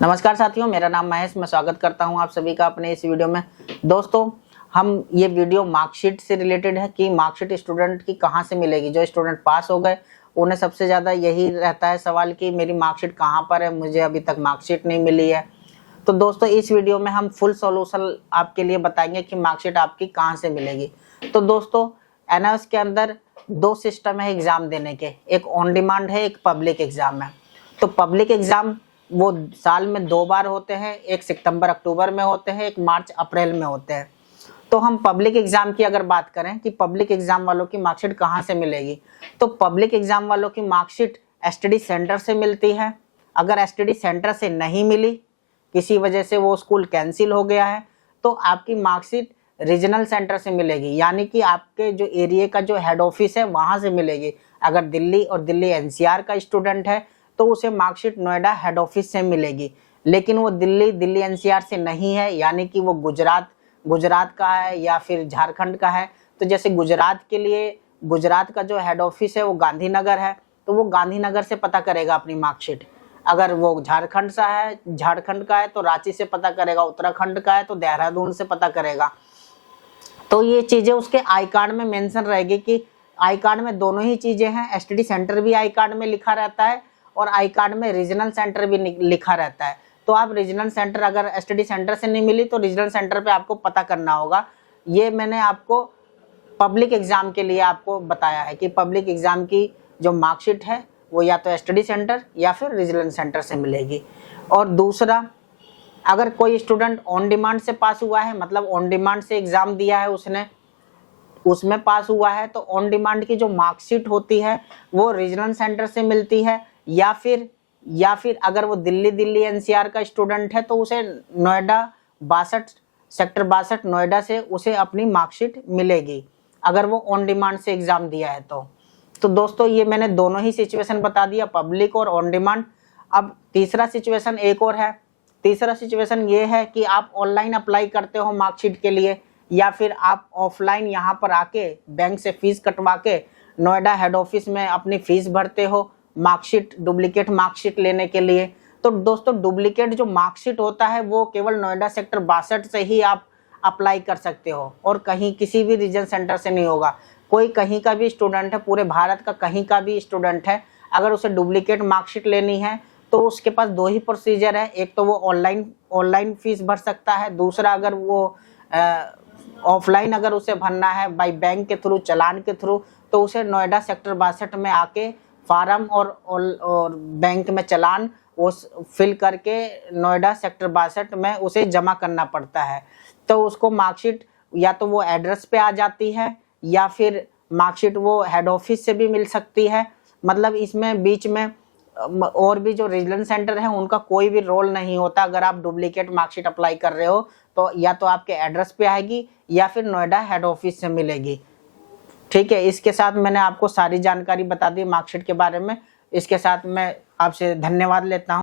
नमस्कार साथियों, मेरा नाम महेश। मैं स्वागत करता हूं आप सभी का अपने इस वीडियो में। दोस्तों, हम ये वीडियो मार्कशीट से रिलेटेड है कि मार्कशीट स्टूडेंट की कहां से मिलेगी। जो स्टूडेंट पास हो गए उन्हें सबसे ज़्यादा यही रहता है सवाल कि मेरी मार्कशीट कहां पर है, मुझे अभी तक मार्कशीट नहीं मिली है। तो दोस्तों, इस वीडियो में हम फुल सॉल्यूशन आपके लिए बताएंगे कि मार्कशीट आपकी कहाँ से मिलेगी। तो दोस्तों, एनआईओएस के अंदर दो सिस्टम है एग्ज़ाम देने के, एक ऑन डिमांड है, एक पब्लिक एग्ज़ाम है। तो पब्लिक एग्ज़ाम वो साल में 2 बार होते हैं, एक सितंबर अक्टूबर में होते हैं, एक मार्च अप्रैल में होते हैं। तो हम पब्लिक एग्ज़ाम की अगर बात करें कि पब्लिक एग्ज़ाम वालों की मार्कशीट कहाँ से मिलेगी, तो पब्लिक एग्ज़ाम वालों की मार्कशीट एसटीडी सेंटर से मिलती है। अगर एसटीडी सेंटर से नहीं मिली, किसी वजह से वो स्कूल कैंसिल हो गया है, तो आपकी मार्कशीट रीजनल सेंटर से मिलेगी, यानी कि आपके जो एरिया का जो हेड ऑफिस है वहाँ से मिलेगी। अगर दिल्ली और दिल्ली एनसीआर का स्टूडेंट है तो उसे मार्कशीट नोएडा हेड ऑफिस से मिलेगी। लेकिन वो दिल्ली एनसीआर से नहीं है, यानी कि वो गुजरात का है या फिर झारखंड का है। तो जैसे गुजरात के लिए गुजरात का जो हेड ऑफिस है वो गांधीनगर है, तो वो गांधीनगर से पता करेगा अपनी मार्कशीट। अगर वो झारखंड का है तो रांची से पता करेगा, उत्तराखंड का है तो देहरादून से पता करेगा। तो ये चीज़ें उसके आई कार्ड में मेंशन रहेगी कि आई कार्ड में दोनों ही चीज़ें हैं। एसटीडी सेंटर भी आई कार्ड में लिखा रहता है और आई कार्ड में रीजनल सेंटर भी लिखा रहता है। तो आप रीजनल सेंटर, अगर एसटीडी सेंटर से नहीं मिली तो रीजनल सेंटर पे आपको पता करना होगा। ये मैंने आपको पब्लिक एग्ज़ाम के लिए आपको बताया है कि पब्लिक एग्ज़ाम की जो मार्कशीट है वो या तो एसटीडी सेंटर या फिर रीजनल सेंटर से मिलेगी। और दूसरा, अगर कोई स्टूडेंट ऑन डिमांड से पास हुआ है, मतलब ऑन डिमांड से एग्ज़ाम दिया है उसने, उसमें पास हुआ है, तो ऑन डिमांड की जो मार्कशीट होती है वो रीजनल सेंटर से मिलती है, या फिर अगर वो दिल्ली एनसीआर का स्टूडेंट है तो उसे नोएडा 62 सेक्टर 62 नोएडा से उसे अपनी मार्कशीट मिलेगी, अगर वो ऑन डिमांड से एग्ज़ाम दिया है तो दोस्तों, ये मैंने दोनों ही सिचुएशन बता दिया, पब्लिक और ऑन डिमांड। अब तीसरा सिचुएशन एक और है। तीसरा सिचुएशन ये है कि आप ऑनलाइन अप्लाई करते हो मार्कशीट के लिए, या फिर आप ऑफलाइन यहाँ पर आके बैंक से फीस कटवा के नोएडा हेड ऑफिस में अपनी फीस भरते हो मार्कशीट, डुप्लीकेट मार्कशीट लेने के लिए। तो दोस्तों, डुप्लीकेट जो मार्कशीट होता है वो केवल नोएडा सेक्टर 62 से ही आप अप्लाई कर सकते हो और कहीं किसी भी रीजन सेंटर से नहीं होगा। कोई कहीं का भी स्टूडेंट है, पूरे भारत का कहीं का भी स्टूडेंट है, अगर उसे डुप्लीकेट मार्कशीट लेनी है तो उसके पास दो ही प्रोसीजर है। एक तो वो ऑनलाइन फीस भर सकता है, दूसरा अगर वो ऑफलाइन अगर उसे भरना है बाई बैंक के थ्रू, चालान के थ्रू, तो उसे नोएडा सेक्टर 62 में आके फार्म और बैंक में चालान वो फिल करके नोएडा सेक्टर 62 में उसे जमा करना पड़ता है। तो उसको मार्कशीट या तो वो एड्रेस पे आ जाती है या फिर मार्कशीट वो हेड ऑफिस से भी मिल सकती है। मतलब इसमें बीच में और भी जो रीजनल सेंटर है उनका कोई भी रोल नहीं होता। अगर आप डुप्लीकेट मार्कशीट अप्लाई कर रहे हो तो या तो आपके एड्रेस पे आएगी या फिर नोएडा हेड ऑफिस से मिलेगी। ठीक है, इसके साथ मैंने आपको सारी जानकारी बता दी मार्कशीट के बारे में। इसके साथ मैं आपसे धन्यवाद लेता हूँ।